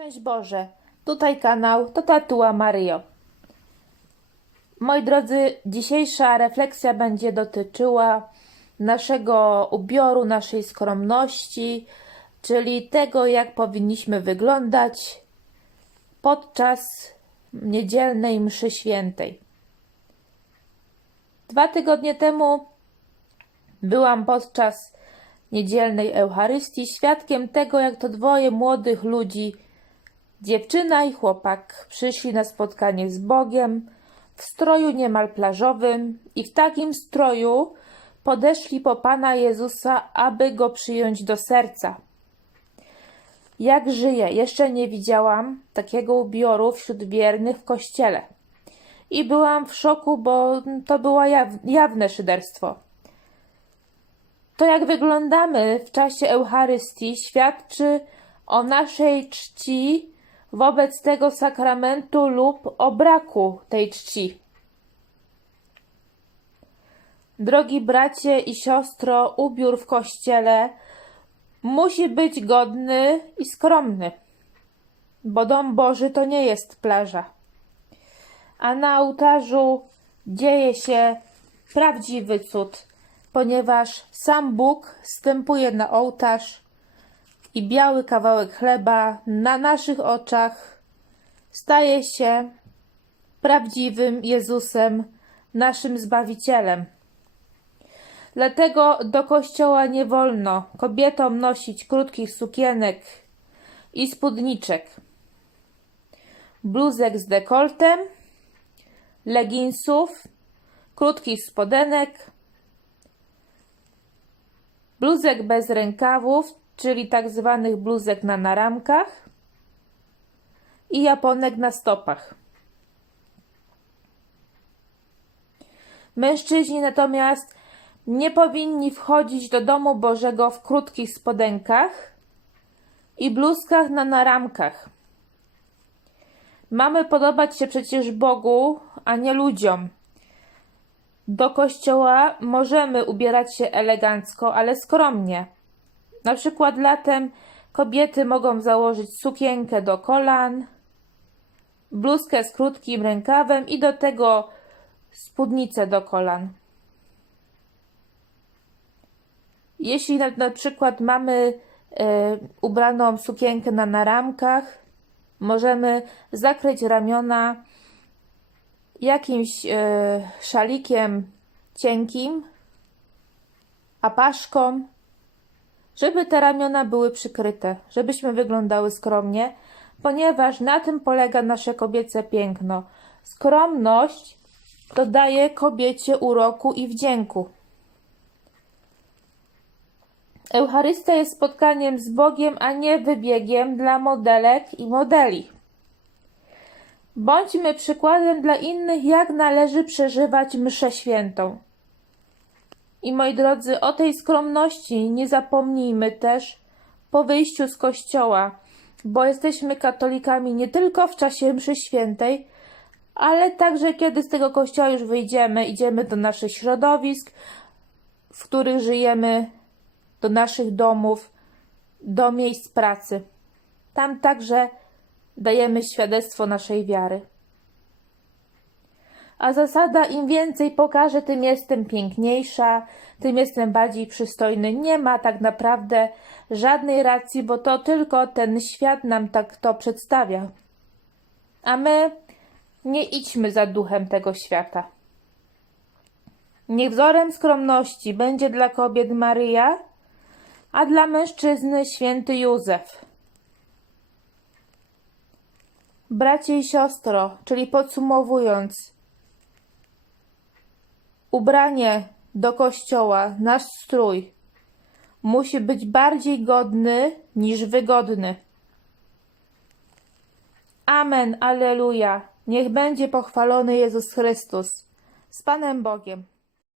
Szczęść Boże, tutaj kanał to Tatua Mario. Moi drodzy, dzisiejsza refleksja będzie dotyczyła naszego ubioru, naszej skromności, czyli tego, jak powinniśmy wyglądać podczas niedzielnej mszy świętej. Dwa tygodnie temu byłam podczas niedzielnej Eucharystii świadkiem tego, jak to dwoje młodych ludzi, dziewczyna i chłopak, przyszli na spotkanie z Bogiem w stroju niemal plażowym i w takim stroju podeszli po Pana Jezusa, aby go przyjąć do serca. Jak żyje, jeszcze nie widziałam takiego ubioru wśród wiernych w kościele. I byłam w szoku, bo to było jaw- jawne szyderstwo. To, jak wyglądamy w czasie Eucharystii, świadczy o naszej czci wobec tego sakramentu lub o braku tej czci. Drogi bracie i siostro, ubiór w kościele musi być godny i skromny, bo dom Boży to nie jest plaża. A na ołtarzu dzieje się prawdziwy cud ponieważ sam Bóg wstępuje na ołtarz i biały kawałek chleba na naszych oczach staje się prawdziwym Jezusem, naszym Zbawicielem. Dlatego do kościoła nie wolno kobietom nosić krótkich sukienek i spódniczek, bluzek z dekoltem, leginsów, krótkich spodenek, bluzek bez rękawów, czyli tak zwanych bluzek na naramkach i japonek na stopach. Mężczyźni natomiast nie powinni wchodzić do domu Bożego w krótkich spodenkach i bluzkach na naramkach. Mamy podobać się przecież Bogu, a nie ludziom. Do kościoła możemy ubierać się elegancko, ale skromnie. Na przykład latem kobiety mogą założyć sukienkę do kolan, bluzkę z krótkim rękawem i do tego spódnicę do kolan. Jeśli na, na przykład mamy e, ubraną sukienkę na naramkach, możemy zakryć ramiona jakimś e, szalikiem cienkim, apaszką, żeby te ramiona były przykryte, żebyśmy wyglądały skromnie, ponieważ na tym polega nasze kobiece piękno. Skromność dodaje kobiecie uroku i wdzięku. Eucharystia jest spotkaniem z Bogiem, a nie wybiegiem dla modelek i modeli. Bądźmy przykładem dla innych, jak należy przeżywać mszę świętą. I moi drodzy, o tej skromności nie zapomnijmy też po wyjściu z kościoła, bo jesteśmy katolikami nie tylko w czasie mszy świętej, ale także kiedy z tego kościoła już wyjdziemy, idziemy do naszych środowisk, w których żyjemy, do naszych domów, do miejsc pracy. Tam także dajemy świadectwo naszej wiary. A zasada im więcej pokażę, tym jestem piękniejsza, tym jestem bardziej przystojny. Nie ma tak naprawdę żadnej racji, bo to tylko ten świat nam tak to przedstawia. A my nie idźmy za duchem tego świata. Niech wzorem skromności będzie dla kobiet Maryja, a dla mężczyzny święty Józef. Bracie i siostro, czyli podsumowując, ubranie do kościoła, nasz strój, musi być bardziej godny niż wygodny. Amen, aleluja. Niech będzie pochwalony Jezus Chrystus. Z Panem Bogiem.